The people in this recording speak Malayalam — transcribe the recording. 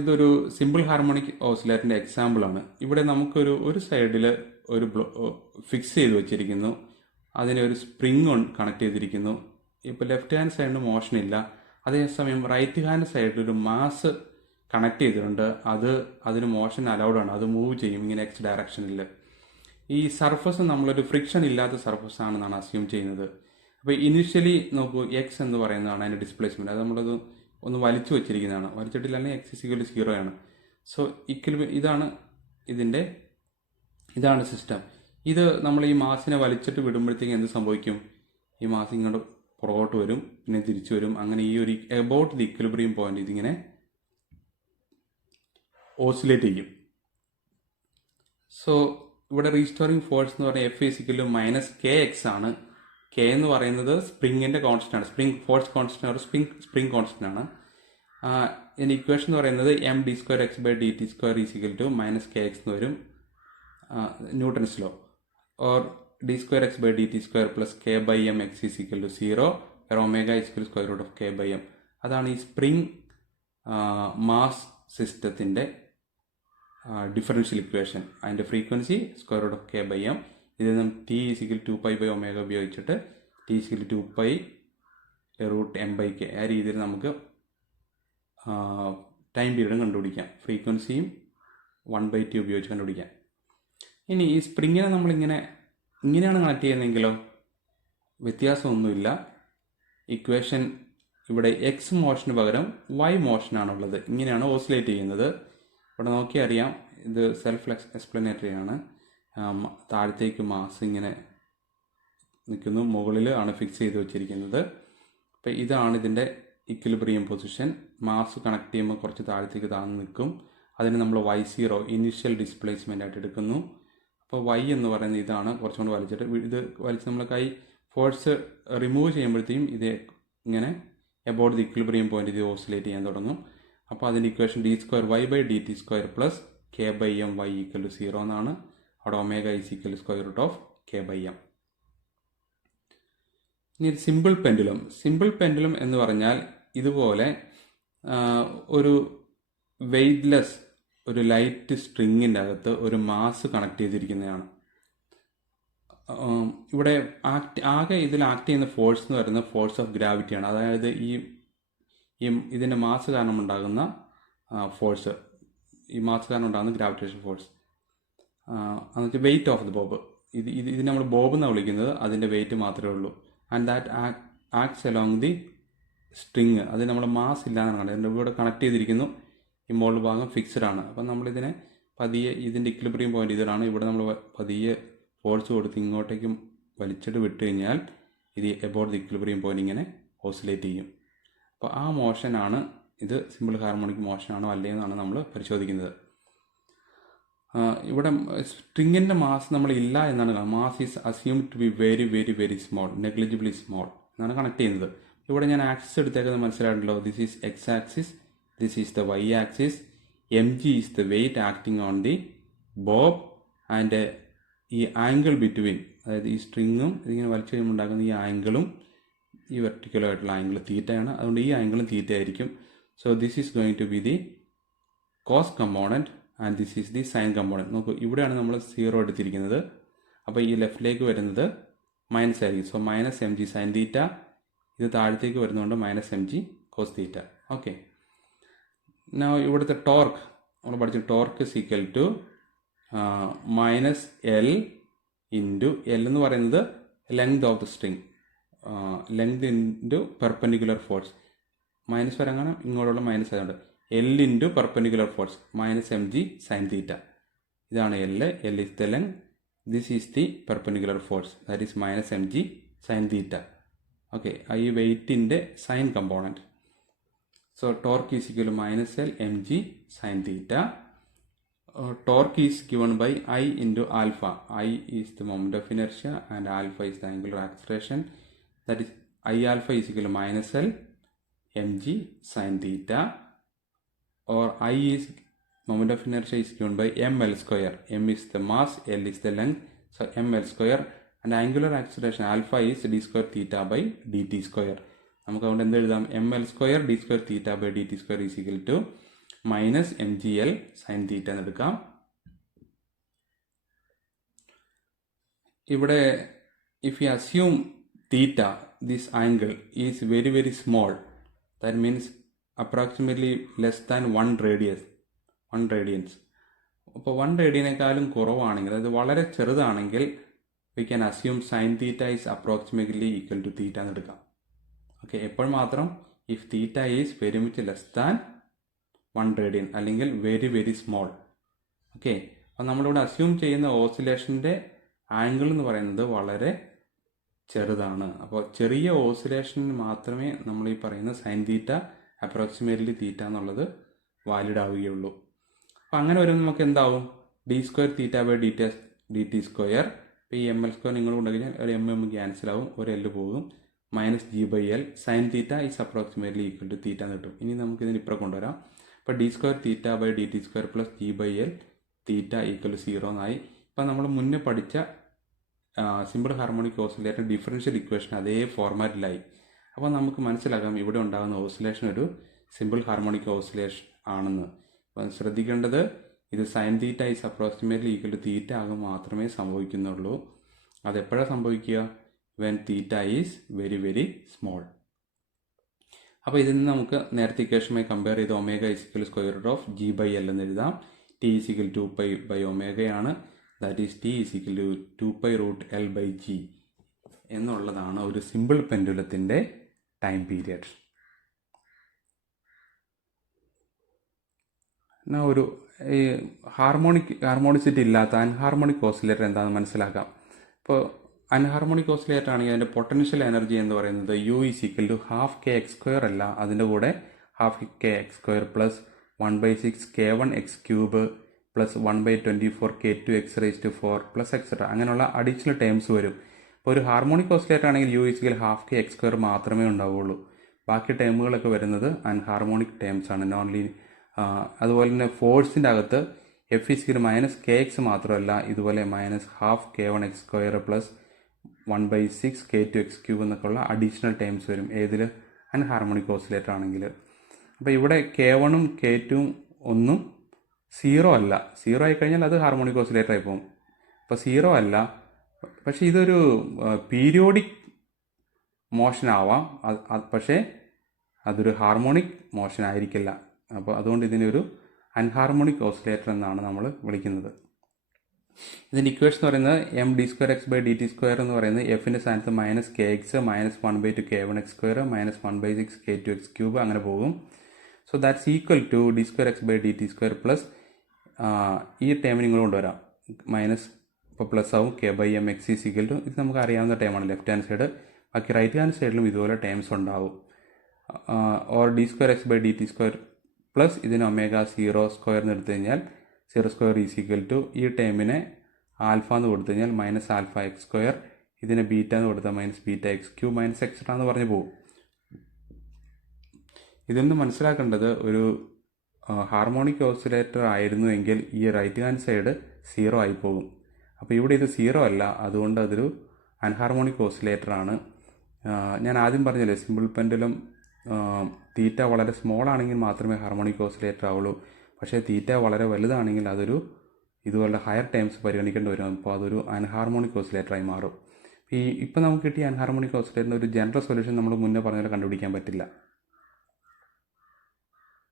ഇതൊരു സിമ്പിൾ ഹാർമോണിക് ഓസിലേറ്ററിന്റെ എക്സാമ്പിൾ ആണ്. ഇവിടെ നമുക്കൊരു സൈഡിൽ ഒരു ഫിക്സ് ചെയ്ത് വെച്ചിരിക്കുന്നു, അതിനെ ഒരു സ്പ്രിങ് കണക്ട് ചെയ്തിരിക്കുന്നു. ഇപ്പോൾ ലെഫ്റ്റ് ഹാൻഡ് സൈഡിന് മോഷൻ ഇല്ല, അതേസമയം റൈറ്റ് ഹാൻഡ് സൈഡിൽ ഒരു മാസ് കണക്ട് ചെയ്തിട്ടുണ്ട്, അതിന് മോഷൻ അലൗഡ് ആണ്, അത് മൂവ് ചെയ്യും ഇങ്ങനെ എക്സ് ഡയറക്ഷനിൽ. ഈ സർഫസ് നമ്മളൊരു ഫ്രിക്ഷൻ ഇല്ലാത്ത സർഫസ് ആണെന്നാണ് അസ്യൂം ചെയ്യുന്നത്. അപ്പോൾ ഇനിഷ്യലി നോക്കൂ, എക്സ് എന്ന് പറയുന്നതാണ് അതിന്റെ ഡിസ്പ്ലേസ്മെന്റ്. അത് നമ്മളത് ഒന്ന് വലിച്ചു വെച്ചിരിക്കുന്നതാണ്, വലിച്ചിട്ടില്ല, അല്ലെങ്കിൽ എക്സ് ഇക്വൽ 0 ആണ്. സോ ഇതാണ് സിസ്റ്റം. ഇത് നമ്മൾ ഈ മാസിനെ വലിച്ചിട്ട് വിടുമ്പോഴത്തേക്ക് എന്ത് സംഭവിക്കും? ഈ മാസ് ഇങ്ങോട്ട് പുറകോട്ട് വരും, പിന്നെ തിരിച്ചു വരും. അങ്ങനെ ഈ ഒരു എബൌട്ട് ദി ഇക്വിലിബ്രിയം പോയിന്റ് ഇതിങ്ങനെ ഓസിലേറ്റ് ചെയ്യും. സോ ഇവിടെ റീസ്റ്റോറിംഗ് ഫോഴ്സ് എന്ന് പറയുന്നത് എഫ് ഇസിക്കൽ -kx ആണ്. കെ എന്ന് പറയുന്നത് സ്പ്രിങ്ങിന്റെ കോൺസ്റ്റന്റ് ആണ്, സ്പ്രിംഗ് ഫോഴ്സ് കോൺസ്റ്റന്റ് ആണ്, സ്പ്രിംഗ് കോൺസ്റ്റന്റ് ആണ്. ഇതിന്റെ ഇക്വേഷൻ എന്ന് പറയുന്നത് md2x/dt² ഈസിക്കൽ -kx എന്ന് വരും, Newton's law. Or d2x/dt² plus k/m(x) is equal 0 where omega is equal √k/m. അതാണ് ഈ സ്പ്രിംഗ് മാസ് സിസ്റ്റത്തിന്റെ ഡിഫറൻഷ്യൽ ഇക്വേഷൻ. അതിന്റെ ഫ്രീക്വൻസി √k/m. ഇതിൽ നിന്നും t ഈസിക്കൽ 2π/ω ഉപയോഗിച്ചിട്ട് t ഈസിക്കൽ 2π√m/k ആ രീതിയിൽ നമുക്ക് ടൈം പീരീഡും കണ്ടുപിടിക്കാം, ഫ്രീക്വൻസിയും 1/t ഉപയോഗിച്ച് കണ്ടുപിടിക്കാം. ഇനി ഈ സ്പ്രിങ്ങിനെ നമ്മൾ ഇങ്ങനെയാണ് കണക്ട് ചെയ്യുന്നതെങ്കിലോ വ്യത്യാസമൊന്നുമില്ല. ഇക്വേഷൻ ഇവിടെ എക്സ് മോഷന് പകരം വൈ മോഷനാണുള്ളത്. ഇങ്ങനെയാണ് ഓസിലേറ്റ് ചെയ്യുന്നത്. ഇവിടെ നോക്കിയാൽ അറിയാം, ഇത് സെൽഫ് എക്സ്പ്ലനേറ്ററി ആണ്. താഴത്തേക്ക് മാസ് ഇങ്ങനെ നിൽക്കുന്നു, മുകളിൽ ആണ് ഫിക്സ് ചെയ്ത് വെച്ചിരിക്കുന്നത്. അപ്പം ഇതാണ് ഇതിൻ്റെ ഇക്വിലിബ്രിയം പൊസിഷൻ. മാസ് കണക്ട് ചെയ്യുമ്പോൾ കുറച്ച് താഴത്തേക്ക് താഴ്ന്നു നിൽക്കും. അതിന് നമ്മൾ y0 ഇനിഷ്യൽ ഡിസ്പ്ലേസ്മെൻ്റ് ആയിട്ട് എടുക്കുന്നു. അപ്പോൾ y എന്ന് പറയുന്നത് ഇതാണ്. കുറച്ചുകൊണ്ട് വലിച്ചിട്ട് ഇത് വലിച്ച് നമ്മൾ കൈ ഫോഴ്സ് റിമൂവ് ചെയ്യുമ്പോഴത്തേക്കും ഇത് ഇങ്ങനെ എബൌട്ട് ദി ഇക്വിലിബ്രിയം പോയിന്റ് ഇത് ഓസിലേറ്റ് ചെയ്യാൻ തുടങ്ങും. അപ്പോൾ അതിൻ്റെ equation d2y/dt² plus k/m(y) equal 0 എന്നാണ്. അവിടെ ഒമേഗ ഈസിക്കൽ √k/m. ഇനി സിമ്പിൾ പെൻഡുലം എന്ന് പറഞ്ഞാൽ ഇതുപോലെ ഒരു വെയ്റ്റ്ലെസ് ഒരു ലൈറ്റ് സ്ട്രിങ്ങിൻ്റെ അകത്ത് ഒരു മാസ് കണക്ട് ചെയ്തിരിക്കുന്നതാണ്. ഇവിടെ ഇതിൽ ആക്ട് ചെയ്യുന്ന ഫോഴ്സ് എന്ന് പറയുന്നത് ഫോഴ്സ് ഓഫ് ഗ്രാവിറ്റിയാണ്. അതായത് ഇതിൻ്റെ മാസ് കാരണം ഉണ്ടാകുന്ന ഫോഴ്സ്, ഈ മാസ് കാരണം ഉണ്ടാകുന്ന ഗ്രാവിറ്റേഷൻ ഫോഴ്സ് എന്ന് വെച്ചാൽ വെയിറ്റ് ഓഫ് ദി ബോബ്. ഇതിനെ നമ്മൾ ബോബ് എന്നാണ് വിളിക്കുന്നത്, അതിൻ്റെ വെയിറ്റ് മാത്രമേ ഉള്ളൂ. And that acts along the string. അത് നമ്മൾ മാസ് ഇല്ലാന്നാണ് കണ്ടത്. ഇവിടെ കണക്ട് ചെയ്തിരിക്കുന്നു, ഈ മുകൾ ഭാഗം ഫിക്സ്ഡ് ആണ്. അപ്പം നമ്മളിതിനെ പതിയെ ഇതിൻ്റെ ഇക്വിലിബ്രിയം പോയിന്റ് ഇതിലാണ്. ഇവിടെ നമ്മൾ പതിയെ ഫോഴ്സ് കൊടുത്ത് ഇങ്ങോട്ടേക്കും വലിച്ചിട്ട് വിട്ട് കഴിഞ്ഞാൽ ഇത് എബൌട്ട് ദി ഇക്വിലിബ്രിയം പോയിന്റ് ഇങ്ങനെ ഓസിലേറ്റ് ചെയ്യും. അപ്പോൾ ആ മോഷനാണ് ഇത്. സിമ്പിൾ ഹാർമോണിക് മോഷനാണോ അല്ലേന്നാണ് നമ്മൾ പരിശോധിക്കുന്നത്. ഇവിടെ സ്ട്രിങ്ങിൻ്റെ മാസ് നമ്മൾ ഇല്ല എന്നാണ്. Mass is assumed to be very very very small, negligibly small എന്നാണ് കണക്ട് ചെയ്യുന്നത്. ഇവിടെ ഞാൻ ആക്സിസ് എടുത്തേക്കുന്നത് മനസ്സിലായിട്ടുണ്ടല്ലോ. This is X axis, this is the Y axis. mg is the weight acting on the bob. And ഈ ആംഗിൾ ബിറ്റ്വീൻ, അതായത് ഈ സ്ട്രിങ്ങും ഇതിങ്ങനെ വലിച്ചു കഴിയുമ്പോൾ ഉണ്ടാക്കുന്ന ഈ ആംഗിളും ഈ വെർട്ടിക്കലായിട്ടുള്ള ആംഗിൾ തീറ്റയാണ്. അതുകൊണ്ട് ഈ ആംഗിളും തീറ്റ ആയിരിക്കും. So this is going to be the cos component and this is the sine component. നോക്കൂ, ഇവിടെയാണ് നമ്മൾ 0 എടുത്തിരിക്കുന്നത്. അപ്പോൾ ഈ ലെഫ്റ്റിലേക്ക് വരുന്നത് മൈനസ് ആയിരിക്കും. So -mg sine theta. ഇത് താഴത്തേക്ക് വരുന്നതുകൊണ്ട് -mg കോസ് തീറ്റ. ഓക്കെ, ഇവിടുത്തെ ടോർക്ക് നമ്മൾ പഠിച്ചു. Torque is equal to -L into L എന്ന് പറയുന്നത് length of the string, length into perpendicular force. Minus വരങ്ങനെ ഇങ്ങോട്ടുള്ള മൈനസ് ആയതുകൊണ്ട് L into perpendicular force -mg sine theta. ഇതാണ് L is the length, this is the perpendicular force, that is -mg sine theta. Okay, ഈ വെയ്റ്റിൻ്റെ sine component. So torque is equal -L mg sine theta. Torque is given by I into alpha. I is the moment of inertia and alpha is the angular acceleration. That is I alpha is equal to -L mg sin theta, or I is moment of inertia is given by ml square. M is the mass, L is the length, so ml square, and angular acceleration alpha is d square theta by dt square. നമുക്ക് അതുകൊണ്ട് എന്ത് എഴുതാം? ml square d square theta by dt square is equal to minus MGL sine theta എന്നെടുക്കാം. ഇവിടെ if you assume theta, this angle is very very small, that means approximately less than 1 radians. അപ്പോൾ 1 റേഡിയനേക്കാളും കുറവാണെങ്കിൽ, അതായത് വളരെ ചെറുതാണെങ്കിൽ, we can assume sin theta is approximately equal to theta എന്നെടുക്കാം. ഓക്കെ, എപ്പോൾ മാത്രം if theta is very much less than 1 radian അല്ലെങ്കിൽ very very small. ഓക്കെ, അപ്പോൾ നമ്മളിവിടെ അസ്യൂം ചെയ്യുന്ന ഓസിലേഷൻ്റെ ആംഗിൾ എന്ന് പറയുന്നത് വളരെ ചെറുതാണ്. അപ്പോൾ ചെറിയ ഓസിലേഷന് മാത്രമേ നമ്മൾ ഈ പറയുന്ന സൈൻ തീറ്റ അപ്രോക്സിമേറ്റ്ലി തീറ്റ എന്നുള്ളത് വാലിഡ് ആവുകയുള്ളൂ. അപ്പോൾ അങ്ങനെ വരുമ്പോൾ നമുക്ക് എന്താവും, d² theta by dt square. ഇപ്പോൾ ഈ ml² നിങ്ങൾ കൊണ്ടുകഴിഞ്ഞാൽ ഒരു mm ക്യാൻസൽ ആവും, ഒരു L പോകും, minus g/L sine theta is approximately equal to theta എന്ന് കിട്ടും. ഇനി നമുക്ക് ഇതിന് ഇപ്പുറം കൊണ്ടുവരാം. അപ്പോൾ d² theta by dt² plus g/L theta equal to 0 എന്നായി. ഇപ്പം നമ്മൾ മുന്നേ പഠിച്ച simple harmonic oscillator differential equation അതേ ഫോർമാറ്റിലായി. അപ്പോൾ നമുക്ക് മനസ്സിലാക്കാം ഇവിടെ ഉണ്ടാകുന്ന ഓസിലേഷൻ ഒരു സിമ്പിൾ ഹാർമോണിക് ഓസിലേഷൻ ആണെന്ന്. അപ്പം ശ്രദ്ധിക്കേണ്ടത്, ഇത് sine theta is approximately equal to theta ആകുമ്പോൾ മാത്രമേ സംഭവിക്കുന്നുള്ളൂ. അതെപ്പോഴാണ് സംഭവിക്കുക, when theta is very very small. അപ്പോൾ ഇതിൽ നിന്ന് നമുക്ക് നേരത്തെ ഇക്വേഷനുമായി കമ്പയർ ചെയ്ത് omega is equal square root of g/L എന്ന് എഴുതാം. t ഈസ് ഈക്വൽ 2π ബൈ ഒമേഗയാണ്. That is t is equal to 2π root L by g എന്നുള്ളതാണ് ഒരു സിമ്പിൾ പെൻഡുലത്തിൻ്റെ ടൈം പീരിയഡ്. എന്നാൽ ഒരു ഹാർമോണിസിറ്റി ഇല്ലാത്ത അൻഹാർമോണിക് ഓസിലേറ്റർ എന്താണെന്ന് മനസ്സിലാക്കാം. ഇപ്പോൾ അൻഹാർമോണിക് ഓസിലേറ്റർ ആണെങ്കിൽ അതിൻ്റെ പൊട്ടൻഷ്യൽ എനർജി എന്ന് പറയുന്നത് U is equal to half kx² അല്ല, അതിൻ്റെ കൂടെ half kx² plus 1/6 k1x³ plus 1/24 k2x⁴ plus etcetera അങ്ങനെയുള്ള അഡീഷണൽ ടേംസ് വരും. ഇപ്പോൾ ഒരു ഹാർമോണിക് ഓസിലേറ്റർ ആണെങ്കിൽ U is equal half kx² മാത്രമേ ഉണ്ടാവുകയുള്ളൂ. ബാക്കി ടേമുകളൊക്കെ വരുന്നത് അൻഹാർമോണിക് ടേംസ് ആണ്, നോൺ ലീനിയർ. അതുപോലെ തന്നെ ഫോഴ്സിൻ്റെ അകത്ത് F is equal minus kx മാത്രമല്ല, ഇതുപോലെ minus half k1x² plus 1/6 k2x³ എന്നൊക്കെയുള്ള അഡീഷണൽ ടേംസ് വരും ഏതിൽ, അൻഹാർമോണിക് ഓസിലേറ്റർ ആണെങ്കിൽ. അപ്പോൾ ഇവിടെ k1ഉം k2ഉം ഒന്നും 0 അല്ല. 0 ആയിക്കഴിഞ്ഞാൽ അത് ഹാർമോണിക് ഓസിലേറ്റർ ആയി പോകും. അപ്പോൾ 0 അല്ല, പക്ഷേ ഇതൊരു പീരിയോഡിക് മോഷൻ ആവാം, പക്ഷേ അതൊരു ഹാർമോണിക് മോഷൻ ആയിരിക്കില്ല. അപ്പോൾ അതുകൊണ്ട് ഇതിനെ ഒരു അൻഹാർമോണിക് ഓസിലേറ്റർ എന്നാണ് നമ്മൾ വിളിക്കുന്നത്. ഇതിൻ്റെ ഇക്വേഷൻ എന്ന് പറയുന്നത് md²x ബൈ dt² എന്ന് പറയുന്നത് എഫിൻ്റെ സ്ഥാനത്ത് minus kx minus 1/2 k1x² minus 1/6 k2x³ അങ്ങനെ പോകും. So that's equal to d²x by dt² plus ഈ ടേമിന് നിങ്ങൾ കൊണ്ടുവരാം, മൈനസ് ഇപ്പോൾ പ്ലസ് ആവും k/m x is equal to, ഇത് നമുക്ക് അറിയാവുന്ന ടേമാണ് ലെഫ്റ്റ് ഹാൻഡ് സൈഡ്. ബാക്കി റൈറ്റ് ഹാൻഡ് സൈഡിലും ഇതുപോലെ ടേംസ് ഉണ്ടാവും. Or d²x by dt² plus ഇതിന് ω0² എന്ന് എടുത്തു കഴിഞ്ഞാൽ 0² ഈസ് ഈക്വൽ ടു ഈ ടേമിനെ ആൽഫ എന്ന് കൊടുത്തു കഴിഞ്ഞാൽ മൈനസ് ആൽഫ x², ഇതിനെ ബീറ്റ എന്ന് കൊടുത്താൽ minus beta x³ minus etcetera എന്ന് പറഞ്ഞു പോകും. ഇതിൽ നിന്ന് മനസ്സിലാക്കേണ്ടത്, ഒരു ഹാർമോണിക് ഓസിലേറ്റർ ആയിരുന്നുവെങ്കിൽ ഈ റൈറ്റ് ഹാൻഡ് സൈഡ് 0 ആയി പോകും. അപ്പോൾ ഇവിടെ ഇത് 0 അല്ല, അതുകൊണ്ട് അതൊരു അൻഹാർമോണിക് ഓസിലേറ്റർ ആണ്. ഞാൻ ആദ്യം പറഞ്ഞില്ലേ, സിമ്പിൾ പെൻഡുലം തീറ്റ വളരെ സ്മോൾ ആണെങ്കിൽ മാത്രമേ ഹാർമോണിക് ഓസിലേറ്റർ ആവുള്ളൂ. പക്ഷേ തീറ്റ വളരെ വലുതാണെങ്കിൽ അതൊരു ഇതുപോലെ ഹയർ ടൈംസ് പരിഗണിക്കേണ്ടി വരും. അപ്പോൾ അതൊരു അൻഹാർമോണിക് ഓസിലേറ്ററായി മാറും. ഇപ്പം നമുക്ക് കിട്ടിയ അൻഹാർമോണിക് ഓസിലേറ്ററിൻ്റെ ഒരു ജനറൽ സൊല്യൂഷൻ നമ്മൾ മുന്നേ പറഞ്ഞ പോലെ കണ്ടുപിടിക്കാൻ പറ്റില്ല.